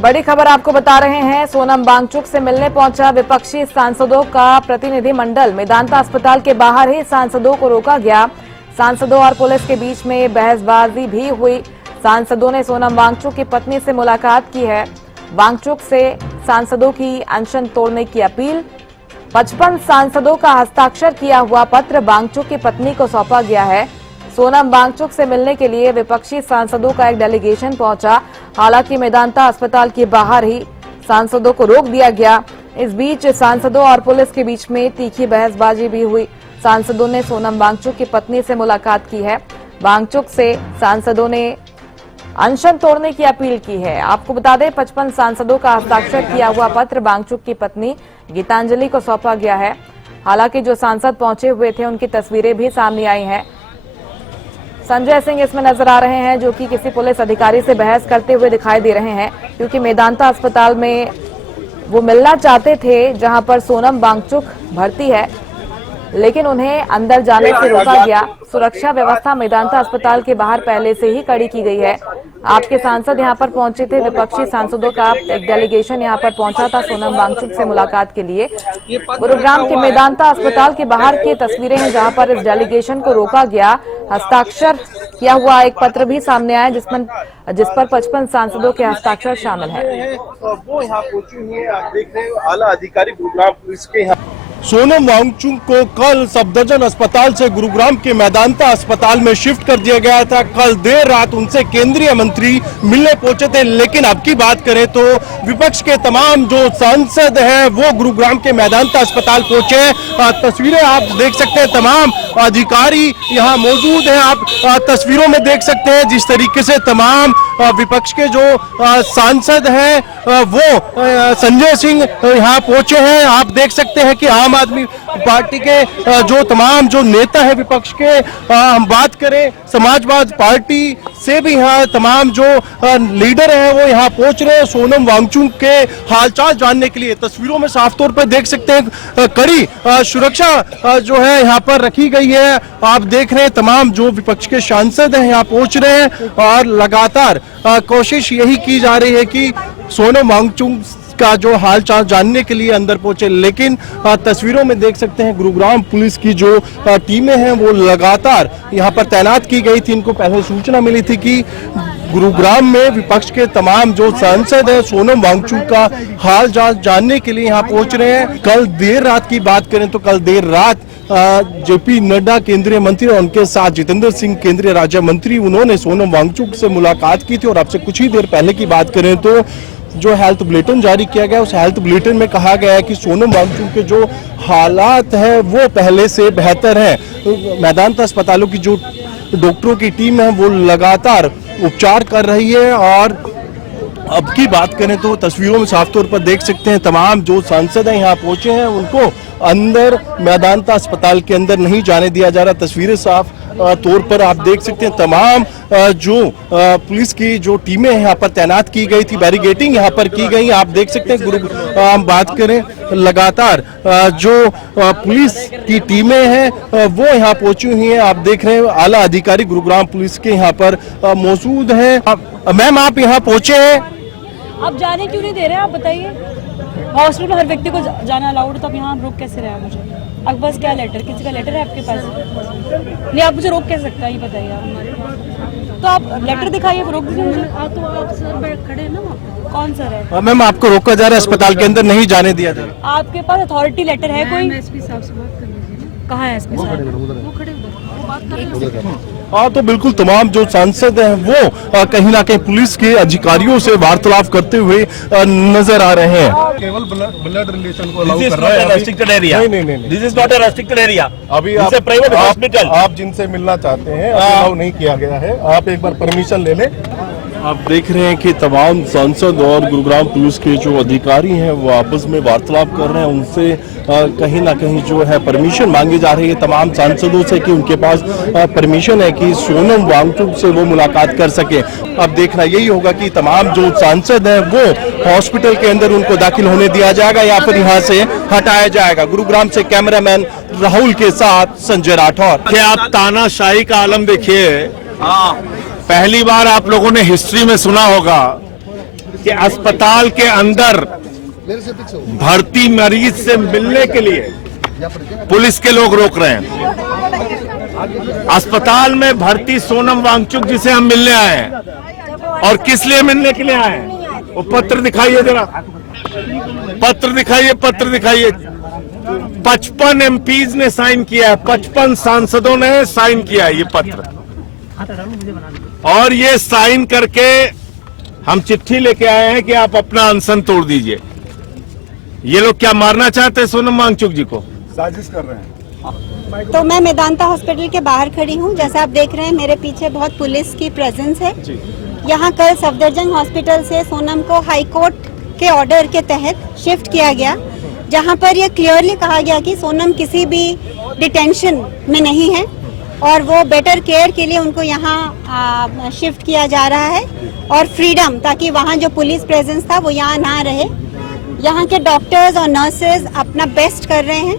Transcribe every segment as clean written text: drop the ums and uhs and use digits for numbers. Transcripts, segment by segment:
बड़ी खबर आपको बता रहे हैं। सोनम वांगचुक से मिलने पहुंचा विपक्षी सांसदों का प्रतिनिधिमंडल। मेदांता अस्पताल के बाहर ही सांसदों को रोका गया। सांसदों और पुलिस के बीच में बहसबाजी भी हुई। सांसदों ने सोनम वांगचुक की पत्नी से मुलाकात की है। वांगचुक से सांसदों की अनशन तोड़ने की अपील। 55 सांसदों का हस्ताक्षर किया हुआ पत्र वांगचुक की पत्नी को सौंपा गया है। सोनम वांगचुक से मिलने के लिए विपक्षी सांसदों का एक डेलीगेशन पहुंचा। हालांकि मेदांता अस्पताल के बाहर ही सांसदों को रोक दिया गया। इस बीच सांसदों और पुलिस के बीच में तीखी बहसबाजी भी हुई। सांसदों ने सोनम वांगचुक की पत्नी से मुलाकात की है। वांगचुक से सांसदों ने अनशन तोड़ने की अपील की है। आपको बता दें, 55 सांसदों का हस्ताक्षर किया हुआ पत्र वांगचुक की पत्नी गीतांजलि को सौंपा गया है। हालांकि जो सांसद पहुंचे हुए थे उनकी तस्वीरें भी सामने आई हैं। संजय सिंह इसमें नजर आ रहे हैं, जो कि किसी पुलिस अधिकारी से बहस करते हुए दिखाई दे रहे हैं, क्योंकि मेदांता अस्पताल में वो मिलना चाहते थे जहां पर सोनम वांगचुक भर्ती है, लेकिन उन्हें अंदर जाने से रोका गया। सुरक्षा व्यवस्था मेदांता अस्पताल के बाहर पहले से ही कड़ी की गई है। आपके सांसद यहां पर पहुंचे थे। विपक्षी सांसदों का एक डेलीगेशन यहां पर पहुंचा था सोनम वांगचुक से मुलाकात के लिए। गुरुग्राम के मेदांता अस्पताल के बाहर की तस्वीरें हैं, जहां पर इस डेलीगेशन को रोका गया। हस्ताक्षर किया हुआ एक पत्र भी सामने आया जिस पर 55 सांसदों के हस्ताक्षर शामिल है। वो यहाँ पहुंची हुई है, आप देख रहे हैं आला अधिकारी गुरुग्राम पुलिस के यहाँ। सोनम वांगचुक को कल सफदरजंग अस्पताल से गुरुग्राम के मेदांता अस्पताल में शिफ्ट कर दिया गया था। कल देर रात उनसे केंद्रीय मंत्री मिलने पहुंचे थे, लेकिन अब की बात करें तो विपक्ष के तमाम जो सांसद हैं वो गुरुग्राम के मेदांता अस्पताल पहुंचे। तस्वीरें आप देख सकते हैं, तमाम अधिकारी यहाँ मौजूद हैं। आप तस्वीरों में देख सकते हैं जिस तरीके से तमाम विपक्ष के जो सांसद हैं वो संजय सिंह यहाँ पहुंचे हैं। आप देख सकते हैं कि आम आदमी पार्टी के जो तमाम जो नेता है विपक्ष के, हम बात करें समाजवादी पार्टी से भी यहाँ तमाम जो लीडर हैं वो यहाँ पहुंच रहे हैं सोनम वांगचुक के हालचाल जानने के लिए। तस्वीरों में साफ तौर पर देख सकते हैं कड़ी सुरक्षा जो है यहाँ पर रखी गई है। आप देख रहे हैं तमाम जो विपक्ष के सांसद हैं यहाँ पहुंच रहे हैं और लगातार कोशिश यही की जा रही है कि सोनम वांगचुक का जो हाल चाल जानने के लिए अंदर पहुंचे। लेकिन तस्वीरों में देख सकते हैं गुरुग्राम पुलिस की जो टीमें हैं वो लगातार यहाँ पर तैनात की गई थी। इनको पहले सूचना मिली थी कि गुरुग्राम में विपक्ष के तमाम जो सांसद हैं सोनम वांगचुक का हाल चाल जानने के लिए यहाँ पहुंच रहे हैं। कल देर रात की बात करें तो कल देर रात जेपी नड्डा केंद्रीय मंत्री और उनके साथ जितेंद्र सिंह केंद्रीय राज्य मंत्री, उन्होंने सोनम वांगचुक से मुलाकात की थी। और अब से कुछ ही देर पहले की बात करें तो जो हेल्थ बुलेटिन जारी किया गया, उस हेल्थ बुलेटिन में कहा गया है कि सोनम वांगचुक के जो हालात हैं वो पहले से बेहतर हैं। तो मेदांता अस्पतालों की जो डॉक्टरों की टीम है वो लगातार उपचार कर रही है। और अब की बात करें तो तस्वीरों में साफ तौर पर देख सकते हैं तमाम जो सांसद हैं यहाँ पहुंचे हैं उनको अंदर मेदांता अस्पताल के अंदर नहीं जाने दिया जा रहा। तस्वीरें साफ तौर पर आप देख सकते हैं तमाम जो पुलिस की जो टीमें यहाँ पर तैनात की गई थी, बैरिगेटिंग यहाँ पर की गई। आप देख सकते हैं हम बात करें लगातार जो पुलिस की टीमें हैं वो यहाँ पहुंची हुई हैं। आप देख रहे हैं आला अधिकारी गुरुग्राम पुलिस के यहाँ पर मौजूद हैं। मैम आप यहाँ पहुंचे हैं, आप जाने क्यों नहीं दे रहे हैं? आप बताइए, हॉस्पिटल में हर व्यक्ति को जाना अलाउड, तो आप यहाँ रोक कैसे रहे हैं मुझे? आपके पास क्या लेटर, किसी का लेटर है आपके पास? नहीं, आप मुझे रोक कैसे सकते हैं ये बताइए आप। तो आप लेटर दिखाइए, रोक दीजिए मुझे। तो आप सर बैठ खड़े हैं ना वहाँ पे? कौन सर है? मैम आपको रोका जा रहा है, अस्पताल के अंदर नहीं जाने दिया जा रहा। आपके पास अथॉरिटी लेटर है कोई? एसपी साहब से बात कर लीजिए ना। कहाँ है एसपी साहब? वो खड़े उधर, वो बात कर रहे हैं। हाँ, तो बिल्कुल तमाम जो सांसद हैं वो कहीं ना कहीं पुलिस के अधिकारियों से वार्तालाप करते हुए नजर आ रहे हैं। केवल ब्लड रिलेशन को अलाउ This is कर रहा not है a restricted area. नहीं। This is not a restricted area. अभी This is a private hospital. आप जिनसे मिलना चाहते हैं अलाउ नहीं किया गया है। आप एक बार परमिशन ले लें। आप देख रहे हैं कि तमाम सांसद और गुरुग्राम पुलिस के जो अधिकारी हैं वो आपस में वार्तालाप कर रहे हैं। उनसे कहीं ना कहीं जो है परमिशन मांगी जा रही है तमाम सांसदों से कि उनके पास परमिशन है कि सोनम वांगचुक से वो मुलाकात कर सके। अब देखना यही होगा कि तमाम जो सांसद हैं वो हॉस्पिटल के अंदर उनको दाखिल होने दिया जाएगा या फिर यहाँ से हटाया जाएगा। गुरुग्राम से कैमरामैन राहुल के साथ संजय राठौर। क्या आप तानाशाही का आलम देखिए। पहली बार आप लोगों ने हिस्ट्री में सुना होगा कि अस्पताल के अंदर भर्ती मरीज से मिलने के लिए पुलिस के लोग रोक रहे हैं। अस्पताल में भर्ती सोनम वांगचुक जिसे हम मिलने आए हैं, और किस लिए मिलने के लिए आए हैं, वो पत्र दिखाइए जरा, पत्र दिखाइए, पत्र दिखाइए। 55 एमपीज ने साइन किया है, 55 सांसदों ने साइन किया है ये पत्र, और ये साइन करके हम चिट्ठी लेके आए हैं कि आप अपना अनशन तोड़ दीजिए। ये लोग क्या मारना चाहते हैं सोनम वांगचुक जी को? साजिश कर रहे हैं। तो मैं मेदांता हॉस्पिटल के बाहर खड़ी हूँ। जैसा आप देख रहे हैं मेरे पीछे बहुत पुलिस की प्रेजेंस है। यहाँ कल सफदरजंग हॉस्पिटल से सोनम को हाई कोर्ट के ऑर्डर के तहत शिफ्ट किया गया, जहाँ पर यह क्लियरली कहा गया कि सोनम किसी भी डिटेंशन में नहीं है और वो बेटर केयर के लिए उनको यहाँ शिफ्ट किया जा रहा है, और फ्रीडम, ताकि वहाँ जो पुलिस प्रेजेंस था वो यहाँ ना रहे। यहाँ के डॉक्टर्स और नर्सेज अपना बेस्ट कर रहे हैं।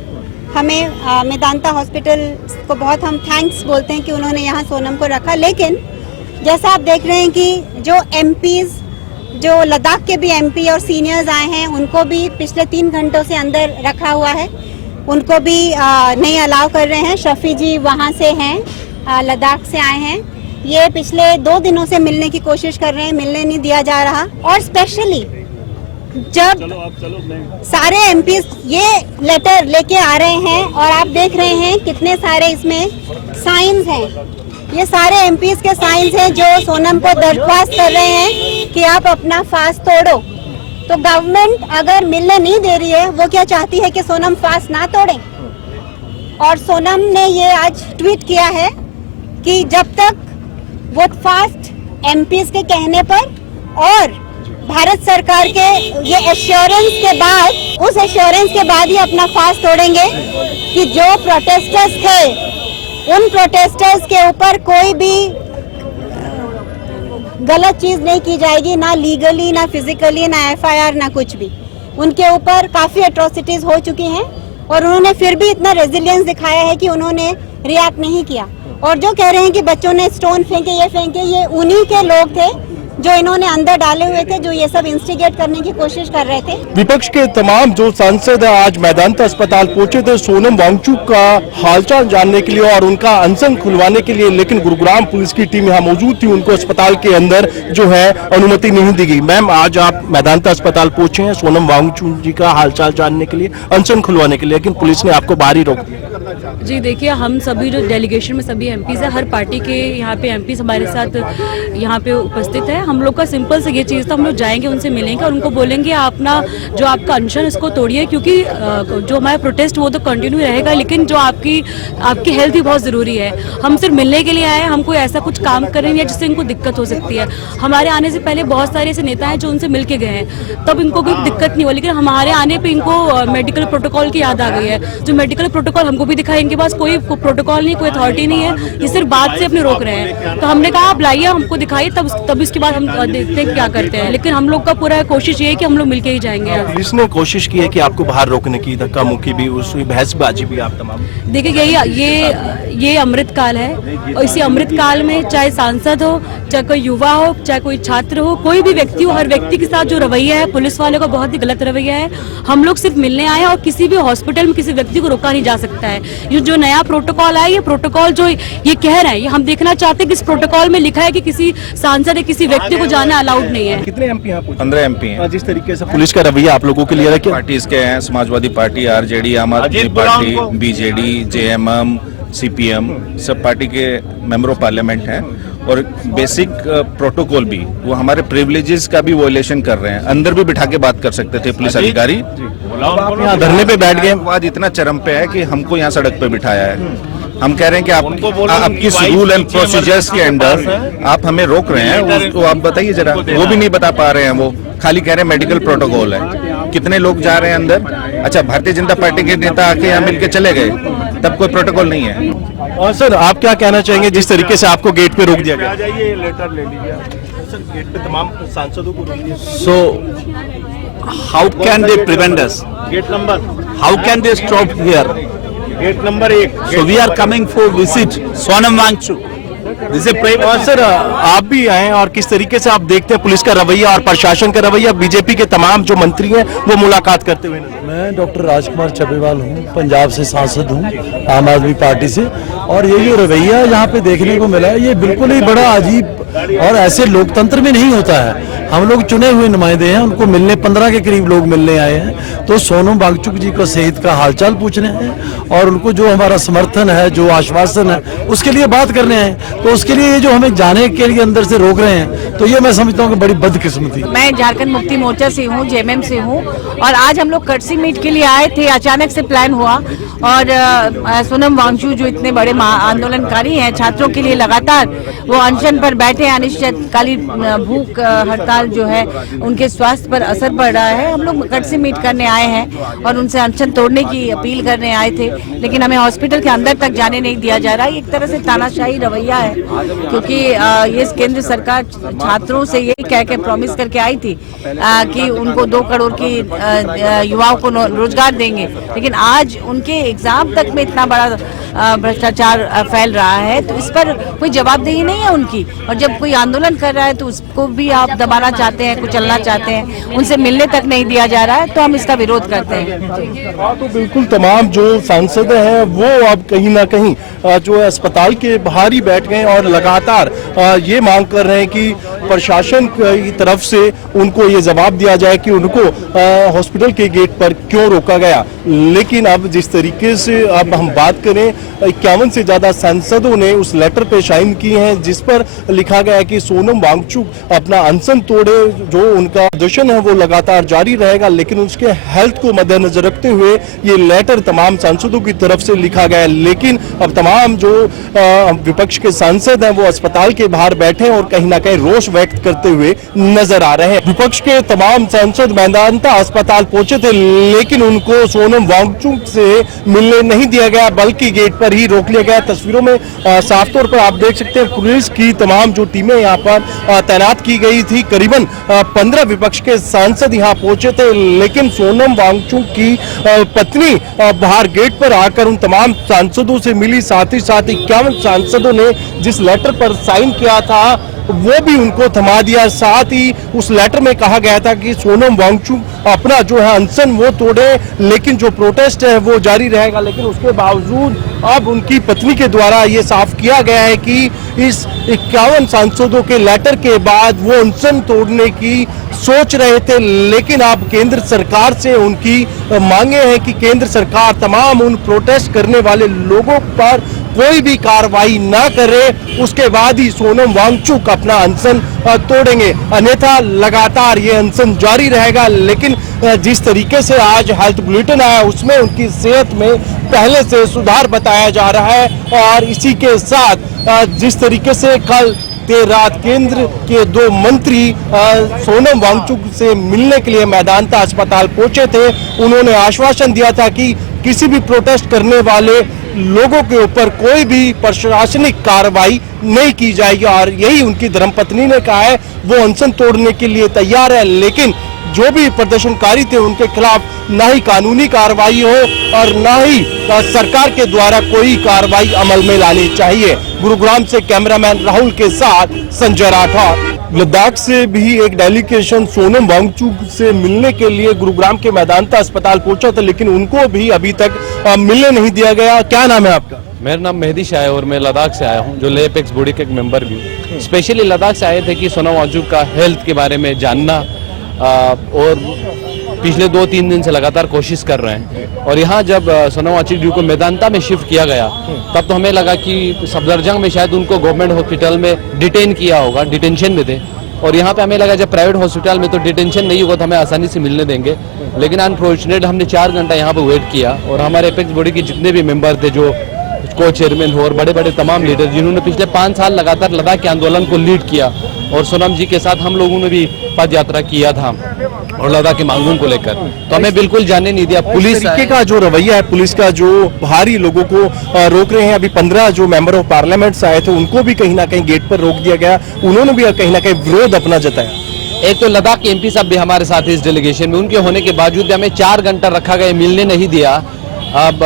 हमें मेदांता हॉस्पिटल को बहुत हम थैंक्स बोलते हैं कि उन्होंने यहाँ सोनम को रखा। लेकिन जैसा आप देख रहे हैं कि जो एमपीज, जो लद्दाख के भी एमपी और सीनियर्स आए हैं, उनको भी पिछले 3 घंटों से अंदर रखा हुआ है, उनको भी नहीं अलाउ कर रहे हैं। शफी जी वहाँ से हैं, लद्दाख से आए हैं, ये पिछले 2 दिनों से मिलने की कोशिश कर रहे हैं, मिलने नहीं दिया जा रहा। और स्पेशली जब सारे एमपीज ये लेटर लेके आ रहे हैं, और आप देख रहे हैं कितने सारे इसमें साइंस हैं, ये सारे एमपीज के साइंस हैं जो सोनम को दरख्वास्त कर रहे हैं कि आप अपना फास्ट तोड़ो। तो गवर्नमेंट अगर मिलने नहीं दे रही है, वो क्या चाहती है कि सोनम फास्ट ना तोड़े। और सोनम ने ये आज ट्वीट किया है कि जब तक वो फास्ट एमपीज के कहने पर और भारत सरकार के ये एश्योरेंस के बाद, उस एश्योरेंस के बाद ही अपना फास्ट तोड़ेंगे कि जो प्रोटेस्टर्स थे उन प्रोटेस्टर्स के ऊपर कोई भी गलत चीज नहीं की जाएगी, ना लीगली, ना फिजिकली, ना एफआईआर, ना कुछ भी। उनके ऊपर काफी एट्रोसिटीज हो चुकी हैं और उन्होंने फिर भी इतना रेजिलियंस दिखाया है कि उन्होंने रिएक्ट नहीं किया। और जो कह रहे हैं कि बच्चों ने स्टोन फेंके, ये फेंके, ये उन्हीं के लोग थे जो इन्होंने अंदर डाले हुए थे, जो ये सब इंस्टिगेट करने की कोशिश कर रहे थे। विपक्ष के तमाम जो सांसद हैं आज मेदांता अस्पताल पहुंचे थे सोनम वांगचुक का हालचाल जानने के लिए और उनका अनशन खुलवाने के लिए, लेकिन गुरुग्राम पुलिस की टीम यहाँ मौजूद थी, उनको अस्पताल के अंदर जो है अनुमति नहीं दी गई। मैम, आज आप मेदांता अस्पताल पहुंचे हैं सोनम वांगचुक जी का हालचाल जानने के लिए, अनशन खुलवाने के लिए, लेकिन पुलिस ने आपको बाहर ही रोक दिया। जी देखिए, हम सभी जो डेलीगेशन में सभी एमपीज है, हर पार्टी के यहाँ पे एमपीज हमारे साथ यहाँ पे उपस्थित है। हम लोग का सिंपल से ये चीज़ था, हम लोग जाएंगे, उनसे मिलेंगे और उनको बोलेंगे आप ना जो आपका अनशन इसको तोड़िए, क्योंकि जो हमारा प्रोटेस्ट वो तो कंटिन्यू रहेगा, लेकिन जो आपकी हेल्थ भी बहुत ज़रूरी है। हम सिर्फ मिलने के लिए आए हैं, हम कोई ऐसा कुछ काम कर रहे हैं जिससे इनको दिक्कत हो सकती है। हमारे आने से पहले बहुत सारे ऐसे नेता हैं जो उनसे मिल के गए हैं, तब इनको कोई दिक्कत नहीं हुआ, लेकिन हमारे आने पर इनको मेडिकल प्रोटोकॉल की याद आ गई है। जो मेडिकल प्रोटोकॉल हमको भी दिखाया, इनके पास कोई प्रोटोकॉल नहीं, कोई अथॉरिटी नहीं है, ये सिर्फ बात से अपने रोक रहे हैं। तो हमने कहा आप लाइए, हमको दिखाइए, तब इसके बाद हम देखते हैं क्या करते हैं। लेकिन हम लोग का पूरा कोशिश ये है कि हम लोग मिलके ही जाएंगे। पुलिस ने कोशिश की है कि आपको बाहर रोकने की, धक्का मुक्की भी, उसकी बहसबाजी भी आप तमाम। देखिए, ये अमृत काल है और इसी अमृत काल में चाहे सांसद हो, चाहे कोई युवा हो, चाहे कोई छात्र हो, कोई भी व्यक्ति हो, हर व्यक्ति के साथ जो रवैया है पुलिस वाले का बहुत ही गलत रवैया है। हम लोग सिर्फ मिलने आए और किसी भी हॉस्पिटल में किसी व्यक्ति को रोका नहीं जा सकता है। ये जो नया प्रोटोकॉल है, ये प्रोटोकॉल जो ये कह रहे हैं, ये हम देखना चाहते हैं कि इस प्रोटोकॉल में लिखा है कि किसी सांसद या किसी व्यक्ति को जाना अलाउड नहीं है। कितने एमपी यहाँ 15 एमपी हैं। जिस तरीके से पुलिस का रवैया आप लोगों के लिए है, पार्टीज के हैं, समाजवादी पार्टी, आरजेडी, आम आदमी पार्टी, बीजेडी, जेएमएम, सीपीएम, सब पार्टी के मेंबर ऑफ पार्लियामेंट हैं और बेसिक प्रोटोकॉल भी वो हमारे प्रिविलेजेस का भी वॉयलेशन कर रहे हैं। अंदर भी बिठा के बात कर सकते थे पुलिस अधिकारी, यहाँ धरने पे बैठ गए। वाद इतना चरम पे है कि हमको यहाँ सड़क पे बिठाया है। हम कह रहे हैं कि आपकी रूल एंड प्रोसीजर्स के अंडर आप हमें रोक रहे हैं, तो आप बताइए जरा। वो भी नहीं बता पा रहे हैं, वो खाली कह रहे हैं मेडिकल प्रोटोकॉल है। कितने लोग जा रहे हैं अंदर? अच्छा, भारतीय जनता पार्टी के नेता आके यहाँ मिलके चले गए, तब कोई प्रोटोकॉल नहीं है। और सर, आप क्या कहना चाहेंगे जिस तरीके से आपको गेट पे रोक दिया गया? जाइए, लेटर ले लीजिए सर, गेट पे तमाम सांसदों को रोक दिया। So, how can they prevent us? Gate number, How can they stop here? Gate number 1। So we are coming for visit Sonam Wangchuk. Sir आप भी आए और किस तरीके से आप देखते हैं पुलिस का रवैया और प्रशासन का रवैया, बीजेपी के तमाम जो मंत्री हैं वो मुलाकात करते हुए नजर? मैं डॉक्टर राजकुमार चब्बेवाल हूँ, पंजाब से सांसद हूँ आम आदमी पार्टी से, और ये जो रवैया यहाँ पे देखने को मिला है ये बिल्कुल ही बड़ा अजीब और ऐसे लोकतंत्र में नहीं होता है। हम लोग चुने हुए नुमाइंदे हैं, उनको मिलने 15 के करीब लोग मिलने आए हैं, तो सोनम वांगचुक जी को शहीद का हालचाल पूछने हैं और उनको जो हमारा समर्थन है, जो आश्वासन है, उसके लिए बात करने हैं। तो उसके लिए ये जो हमें जाने के लिए अंदर से रोक रहे हैं, तो ये मैं समझता हूँ कि बड़ी बदकिस्मती। मैं झारखंड मुक्ति मोर्चा से हूँ, जेएमएम से हूँ, और आज हम लोग कर्टसी मीट के लिए आए थे। अचानक से प्लान हुआ और सोनम वांगचुक जो इतने बड़े आंदोलनकारी हैं, छात्रों के लिए लगातार वो अनशन पर बैठे, अनिश्चितकालीन भूख हड़ताल जो है उनके स्वास्थ्य पर असर पड़ रहा है। हम लोग कर्टसी मीट करने आए हैं और उनसे अनशन तोड़ने की अपील करने आए थे, लेकिन हमें हॉस्पिटल के अंदर तक जाने नहीं दिया जा रहा है। एक तरह से तानाशाही रवैया है, क्योंकि ये केंद्र सरकार छात्रों से यही कह के प्रॉमिस करके आई थी कि उनको 2 करोड़ की युवाओं को रोजगार देंगे, लेकिन आज उनके एग्जाम तक में इतना बड़ा भ्रष्टाचार फैल रहा है, तो इस पर कोई जवाबदेही नहीं है उनकी। और जब कोई आंदोलन कर रहा है तो उसको भी आप दबाना चाहते हैं, कुचलना चाहते हैं, उनसे मिलने तक नहीं दिया जा रहा है, तो हम इसका विरोध करते हैं। तो बिल्कुल तमाम जो सांसद हैं वो अब कहीं ना कहीं जो है अस्पताल के बाहर ही बैठ गए और लगातार ये मांग कर रहे हैं कि प्रशासन की तरफ से उनको ये जवाब दिया जाए कि उनको हॉस्पिटल के गेट पर क्यों रोका गया। लेकिन अब जिस तरीके से अब हम बात करें, 51 से ज्यादा सांसदों ने उस लेटर पे साइन किए हैं जिस पर लिखा गया है कि सोनम वांगचुक अपना अनशन तोड़े, जो उनका प्रदर्शन है वो लगातार जारी रहेगा, लेकिन उसके हेल्थ को मद्देनजर रखते हुए ये लेटर तमाम सांसदों की तरफ से लिखा गया है। लेकिन अब तमाम जो विपक्ष के सांसद हैं वो अस्पताल के बाहर बैठे हैं और कहीं ना कहीं रोष व्यक्त करते हुए नजर आ रहे हैं। विपक्ष के तमाम सांसद मेदांता अस्पताल पहुंचे थे, लेकिन उनको सोनम वांगचुक से मिलने नहीं दिया गया, बल्कि गेट पर ही रोक लिया गया। तस्वीरों में साफ तौर पर आप देख सकते हैं पुलिस की तमाम जो टीमें यहाँ पर तैनात की गई थी। करीबन 15 विपक्ष के सांसद यहाँ पहुंचे थे, लेकिन सोनम वांगचुक की पत्नी बाहर गेट पर आकर उन तमाम सांसदों से मिली। साथ ही 51 सांसदों ने जिस लेटर पर साइन किया था वो भी उनको थमा दिया। साथ ही उस लेटर में कहा गया था कि सोनम वांगचुक अपना जो है अनशन वो तोड़े, लेकिन जो प्रोटेस्ट है वो जारी रहेगा। लेकिन उसके बावजूद अब उनकी पत्नी के द्वारा ये साफ किया गया है कि इस 51 सांसदों के लेटर के बाद वो अनशन तोड़ने की सोच रहे थे, लेकिन अब केंद्र सरकार से उनकी मांगे हैं कि केंद्र सरकार तमाम उन प्रोटेस्ट करने वाले लोगों पर कोई भी कार्रवाई ना करे, उसके बाद ही सोनम वांगचुक अपना अनशन तोड़ेंगे, अन्यथा लगातार ये अनशन जारी रहेगा। लेकिन जिस तरीके से आज हेल्थ बुलेटिन आया उसमें उनकी सेहत में पहले से सुधार बताया जा रहा है, और इसी के साथ जिस तरीके से कल देर रात केंद्र के 2 मंत्री सोनम वांगचुक से मिलने के लिए मेदांता अस्पताल पहुंचे थे, उन्होंने आश्वासन दिया था कि किसी भी प्रोटेस्ट करने वाले लोगों के ऊपर कोई भी प्रशासनिक कार्रवाई नहीं की जाएगी, और यही उनकी धर्मपत्नी ने कहा है। वो अनशन तोड़ने के लिए तैयार है, लेकिन जो भी प्रदर्शनकारी थे उनके खिलाफ ना ही कानूनी कार्रवाई हो और ना ही सरकार के द्वारा कोई कार्रवाई अमल में लानी चाहिए। गुरुग्राम से कैमरामैन राहुल के साथ संजय राठौर। लद्दाख से भी एक डेलीगेशन सोनम वांगचुक से मिलने के लिए गुरुग्राम के मेदांता अस्पताल पहुंचा था, लेकिन उनको भी अभी तक मिलने नहीं दिया गया। क्या नाम है आपका? मेरा नाम मेहदी शाह है और मैं लद्दाख से आया हूं, जो ले एपेक्स बॉडी का एक मेंबर भी हूं। स्पेशली लद्दाख से आए थे कि सोनम वांगचुक का हेल्थ के बारे में जानना, और पिछले 2-3 दिन से लगातार कोशिश कर रहे हैं। और यहाँ जब सोनम वांगचुक जी को मेदांता में शिफ्ट किया गया, तब तो हमें लगा कि सफदरजंग में शायद उनको गवर्नमेंट हॉस्पिटल में डिटेन किया होगा, डिटेंशन में थे। और यहाँ पे हमें लगा जब प्राइवेट हॉस्पिटल में तो डिटेंशन नहीं होगा तो हमें आसानी से मिलने देंगे, लेकिन अनफॉर्चुनेट हमने 4 घंटा यहाँ पे वेट किया। और हमारे एपेक्स बॉडी के जितने भी मेंबर थे, जो को चेयरमैन हो और बड़े बड़े तमाम लीडर जिन्होंने पिछले 5 साल लगातार लद्दाख के आंदोलन को लीड किया, और सोनम जी के साथ हम लोगों ने भी पद यात्रा किया था और लद्दाख की मांगों को लेकर, तो हमें बिल्कुल जाने नहीं दिया। पुलिस का जो रवैया है, पुलिस का जो भारी लोगों को रोक रहे हैं, अभी 15 जो मेंबर ऑफ पार्लियामेंट आए थे उनको भी कहीं ना कहीं गेट पर रोक दिया गया, उन्होंने भी कहीं ना कहीं विरोध अपना जताया। एक तो लद्दाख के एमपी साहब भी हमारे साथ इस डेलीगेशन में, उनके होने के बावजूद हमें 4 घंटा रखा गया, मिलने नहीं दिया। अब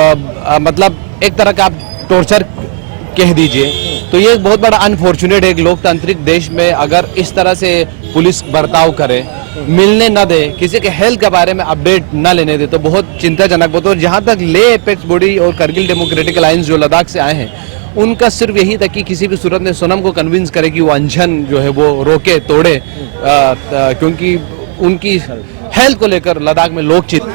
मतलब एक तरह का आप टॉर्चर कह दीजिए। तो ये बहुत बड़ा अनफॉर्चुनेट है, एक लोकतांत्रिक देश में अगर इस तरह से पुलिस बर्ताव करे, मिलने न दे, किसी के हेल्थ के बारे में अपडेट न लेने दे, तो बहुत चिंताजनक बात है। और जहां तक ले एपेक्स बॉडी और करगिल डेमोक्रेटिक अलायंस जो लद्दाख से आए हैं, उनका सिर्फ यही था कि किसी भी सूरत में सोनम को कन्विंस करे कि वो अनशन जो है वो रोके तोड़े, क्योंकि उनकी हेल्थ को लेकर लद्दाख में लोग चिंतित।